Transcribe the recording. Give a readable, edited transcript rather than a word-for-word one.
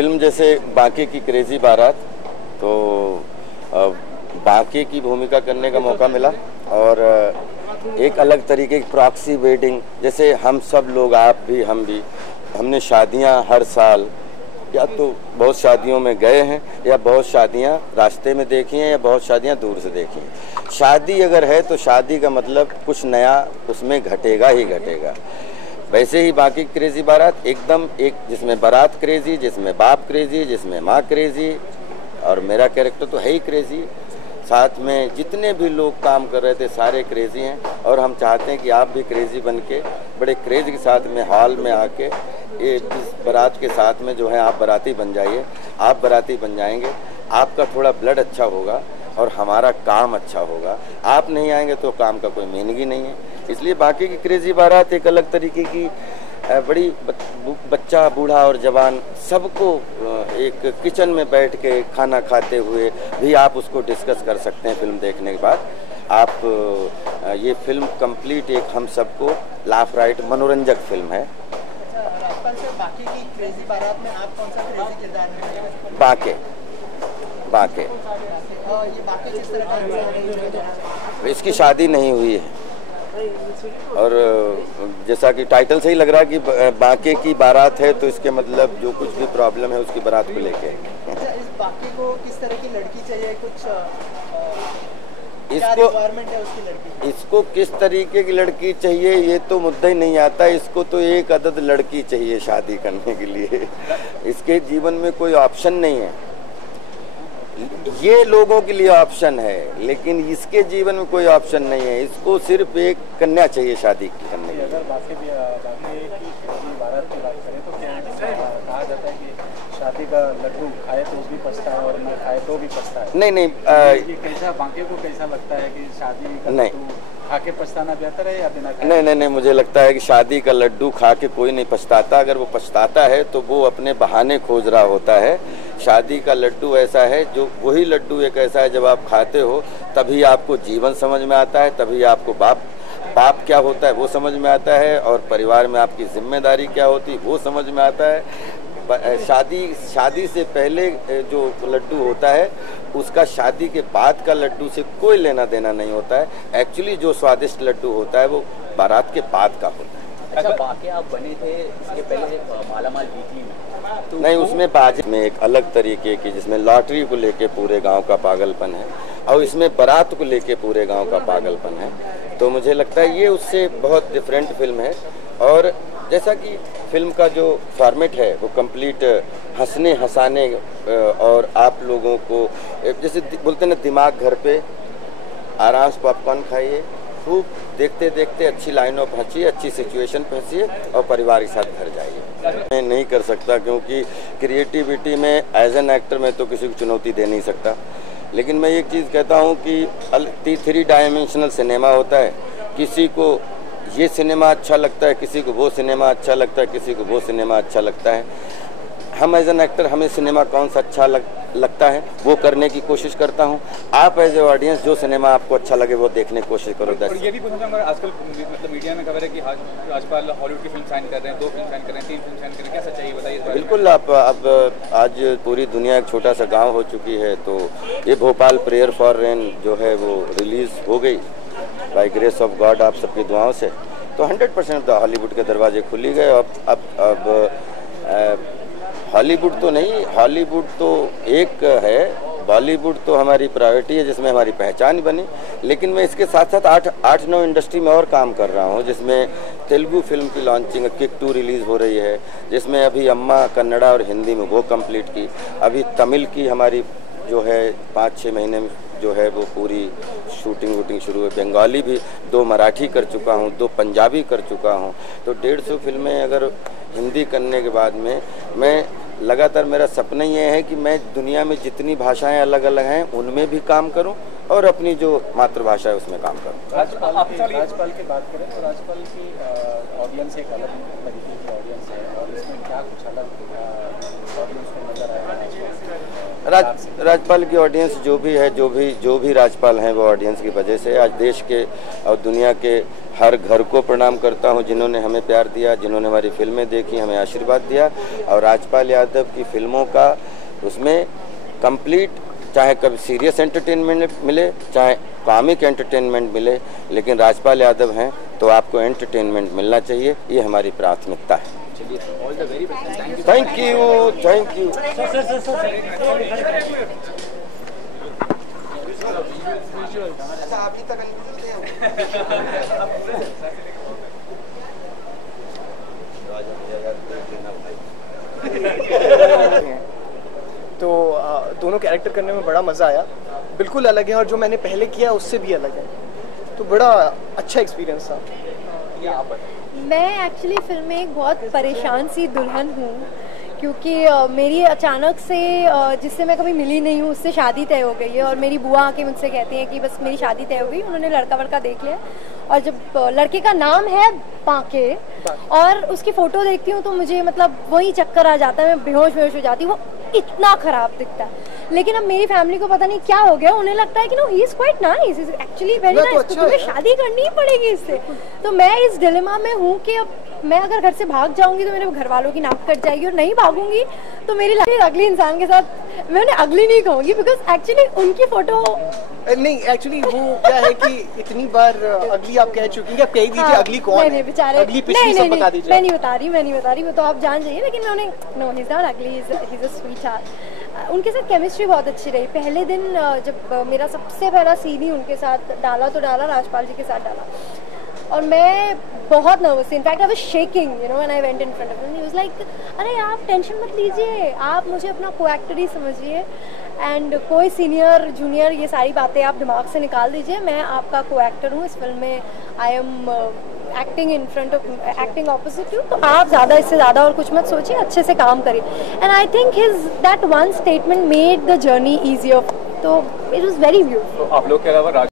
Film जैसे बांके की crazy बारात, तो बांके की भूमिका करने का मौका मिला और एक अलग तरीके की प्रॉक्सी वेडिंग, जैसे हम सब लोग, आप भी हम भी, हमने शादियां हर साल या तो बहुत शादियों में गए हैं या बहुत शादियां रास्ते में देखी हैं या बहुत शादियां दूर से देखी हैं। शादी अगर है तो शादी का मतलब कुछ नया उसमें घटेगा ही घटेगा। वैसे ही बाकी क्रेजी बारात एकदम एक, जिसमें बारात क्रेजी, जिसमें बाप क्रेजी, जिसमें माँ क्रेजी और मेरा कैरेक्टर तो है ही क्रेजी। साथ में जितने भी लोग काम कर रहे थे सारे क्रेजी हैं और हम चाहते हैं कि आप भी क्रेजी बन के बड़े क्रेज के साथ में हॉल में आके ये इस बारात के साथ में जो है आप बाराती बन जाइए। आप बाराती बन जाएंगे, आपका थोड़ा ब्लड अच्छा होगा और हमारा काम अच्छा होगा। आप नहीं आएंगे तो काम का कोई मीनिंग ही नहीं है। इसलिए बाकी की क्रेजी बारात एक अलग तरीके की बड़ी बच्चा, बूढ़ा और जवान सबको एक किचन में बैठ के खाना खाते हुए भी आप उसको डिस्कस कर सकते हैं। फिल्म देखने के बाद आप ये फिल्म कंप्लीट एक हम सबको लाफ राइट मनोरंजक फिल्म है। बाकी की क्रेजी बारात में आप कौन सा क्रेजी किरदार में? बांके। ये बाकी किस तरह का? इसकी शादी नहीं हुई है और जैसा कि टाइटल से ही लग रहा है कि बांके की बारात है, तो इसके मतलब जो कुछ भी प्रॉब्लम है उसकी बारात को लेके। इस बाकी को किस तरह की लड़की चाहिए, कुछ इसको रिक्वायरमेंट है उसकी लड़की? इसको किस तरीके की लड़की चाहिए ये तो मुद्दा ही नहीं आता। इसको तो एक अदद लड़की चाहिए शादी करने के लिए। इसके जीवन में कोई ऑप्शन नहीं है। ये लोगों के लिए ऑप्शन है लेकिन इसके जीवन में कोई ऑप्शन नहीं है। इसको सिर्फ एक कन्या चाहिए शादी करने के लिए। अगर बाकी की बारात की बात करें तो क्या कहा जाता है कि शादी का लड्डू खाए तो भी पछता है और न खाए तो भी पछता है? नहीं ये कैसा बांके को कैसा लगता है कि शादी का लड्डू खा के पछताना बेहतर है या बिना खाए? नहीं, मुझे लगता है कि शादी का लड्डू खा के कोई नहीं पछताता। अगर वो पछताता है तो वो अपने बहाने खोज रहा होता है। शादी का लड्डू ऐसा है, जो वही लड्डू एक ऐसा है जब आप खाते हो तभी आपको जीवन समझ में आता है, तभी आपको बाप क्या होता है वो समझ में आता है और परिवार में आपकी जिम्मेदारी क्या होती है वो समझ में आता है। शादी से पहले जो लड्डू होता है उसका शादी के बाद का लड्डू से कोई लेना देना नहीं होता है। एक्चुअली जो स्वादिष्ट लड्डू होता है वो बारात के बाद का होता है। अच्छा, बाकी आप बने थे इसके पहले मालामाल वीकली में तो नहीं, उसमें बाजी में एक अलग तरीके की, जिसमें लॉटरी को लेके पूरे गांव का पागलपन है और इसमें बारात को लेके पूरे गांव का पागलपन है। तो मुझे लगता है ये उससे बहुत डिफरेंट फिल्म है। और जैसा कि फिल्म का जो फॉर्मेट है वो कंप्लीट हंसने हंसाने और आप लोगों को जैसे बोलते हैं ना, दिमाग घर पे आराम से पॉपकॉर्न खाइए, खूब देखते देखते अच्छी लाइनों पर हंसिए, अच्छी सिचुएशन पर हंसिए और परिवार के साथ घर जाइए। मैं नहीं कर सकता क्योंकि क्रिएटिविटी में एज एन एक्टर मैं तो किसी को चुनौती दे नहीं सकता। लेकिन मैं एक चीज़ कहता हूँ कि 3 डायमेंशनल सिनेमा होता है। किसी को ये सिनेमा अच्छा लगता है, किसी को वो सिनेमा अच्छा लगता है, किसी को वो सिनेमा अच्छा लगता है। हम एज एन एक्टर, हमें सिनेमा कौन सा अच्छा लगता है वो करने की कोशिश करता हूँ। आप एज ए ऑडियंस जो सिनेमा आपको अच्छा लगे वो देखने की कोशिश करो। और ये भी पूछना चाहूँगा, आजकल मतलब मीडिया में खबर है कि आजकल हॉलीवुड की फिल्म साइन कर रहे हैं, 2 फिल्म साइन कर रहे हैं, 3 फिल्म साइन कर रहे हैं, क्या सच्चाई बताइए? बिल्कुल, अब आज पूरी दुनिया एक छोटा सा गाँव हो चुकी है। तो ये भोपाल प्रेयर फॉर रेन जो है वो रिलीज़ हो गई बाय ग्रेस ऑफ गॉड, आप सबकी दुआओं से। तो 100% हॉलीवुड के दरवाजे खुली गए। अब हॉलीवुड तो नहीं, हॉलीवुड तो एक है, बॉलीवुड तो हमारी प्रायोरिटी है जिसमें हमारी पहचान बनी। लेकिन मैं इसके साथ साथ 8-9 इंडस्ट्री में और काम कर रहा हूँ, जिसमें तेलुगु फिल्म की लॉन्चिंग किक 2 रिलीज़ हो रही है, जिसमें अभी अम्मा कन्नड़ा और हिंदी में वो कंप्लीट की। अभी तमिल की हमारी जो है 5-6 महीने में जो है वो पूरी शूटिंग शुरू है। बंगाली भी 2 मराठी कर चुका हूँ, 2 पंजाबी कर चुका हूँ। तो 150 फिल्में अगर हिंदी करने के बाद में मैं लगातार, मेरा सपना ये है कि मैं दुनिया में जितनी भाषाएं अलग अलग हैं उनमें भी काम करूं और अपनी जो मातृभाषा है उसमें काम करूं। राजपाल की बात करें तो राजपाल की ऑडियंस एक अलग तरीके की ऑडियंस है और इसमें क्या कुछ अलग ऑडियंस को नजर आएगा? राजपाल की ऑडियंस जो भी है, जो भी राजपाल हैं, वो ऑडियंस की वजह से आज देश के और दुनिया के हर घर को प्रणाम करता हूं, जिन्होंने हमें प्यार दिया, जिन्होंने हमारी फिल्में देखी, हमें आशीर्वाद दिया। और राजपाल यादव की फिल्मों का उसमें कंप्लीट, चाहे कभी सीरियस एंटरटेनमेंट मिले, चाहे कॉमिक एंटरटेनमेंट मिले, लेकिन राजपाल यादव हैं तो आपको एंटरटेनमेंट मिलना चाहिए, ये हमारी प्राथमिकता है। All the very best. Thank you. आप ही तक तो दोनों कैरेक्टर करने में बड़ा मज़ा आया, बिल्कुल अलग है और जो मैंने पहले किया उससे भी अलग है, तो बड़ा अच्छा एक्सपीरियंस था। मैं एक्चुअली फिल्म में एक बहुत परेशान सी दुल्हन हूँ, क्योंकि मेरी अचानक से जिससे मैं कभी मिली नहीं हूँ उससे शादी तय हो गई है। और मेरी बुआ आके मुझसे कहती हैं कि बस मेरी शादी तय हो गई, उन्होंने लड़का वड़का देख लिया। और जब लड़के का नाम है बांके और उसकी फ़ोटो देखती हूँ तो मुझे मतलब वही चक्कर आ जाता है, मैं बेहोश हो जाती हूँ, वो इतना ख़राब दिखता है। लेकिन अब मेरी फैमिली को पता नहीं क्या हो गया, उन्हें लगता है कि no he is quite nice, is actually very nice, तो तुम्हें शादी करनी ही पड़ेगी इससे। तो मैं इस डिलेमा में हूँ कि अब मैं अगर घर से भाग जाऊंगी तो मेरे घर वालों की नाक कट जाएगी, और नहीं भागूंगी तो मेरी लाइफ अगली इंसान के साथ, मैं उन्हें अगली नहीं कहूँगी बिकॉज एक्चुअली उनकी फ़ोटो नहीं, एक्चुअली वो क्या है कि इतनी बार अगली आप कह चुकी हैं, आप कह दीजिए अगली कौन है, बेचारे अगली पिछली सब बता दीजिए। मैं नहीं बता रही, वो तो आप जान जाइए। लेकिन मैं उन्हें नो ही इज नॉट अगली, he is a sweet heart. उनके साथ केमिस्ट्री बहुत अच्छी रही। पहले दिन जब मेरा सबसे पहला सीन ही उनके साथ डाला राजपाल जी के साथ डाला, और मैं बहुत नर्वस थी। In fact I was shaking when I went in front of him. He was like, अरे आप टेंशन मत लीजिए, आप मुझे अपना को एक्टर ही समझिए, एंड कोई सीनियर जूनियर ये सारी बातें आप दिमाग से निकाल दीजिए, मैं आपका को एक्टर हूँ इस फिल्म में, I am acting opposite you, तो आप ज़्यादा इससे ज़्यादा और कुछ मत सोचिए, अच्छे से काम करिए। And I think his that one statement made the journey easier, तो इट वाज वेरी ब्यूटीफुल। आप लोग के अलावा